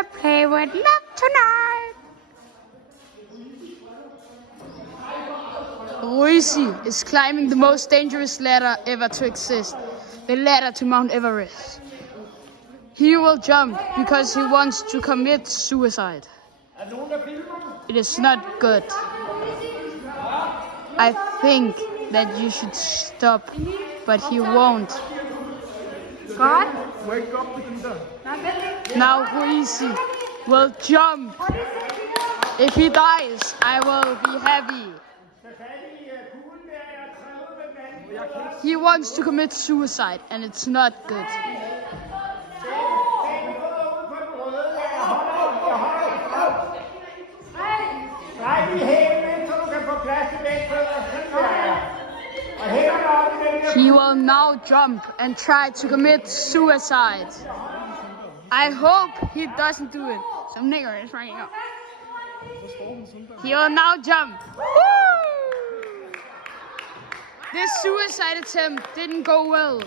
wanna play with love tonight. Ruisi is climbing the most dangerous ladder ever to exist, the ladder to Mount Everest. He will jump because he wants to commit suicide. It is not good. I think that you should stop, but he won't. God? Wake up, Peter. Now Ruisi will jump. If he dies, I will be happy. He wants to commit suicide, and it's not good. He will now jump and try to commit suicide. I hope he doesn't do it. Some nigger is running up. He will now jump. Woo! This suicide attempt didn't go well.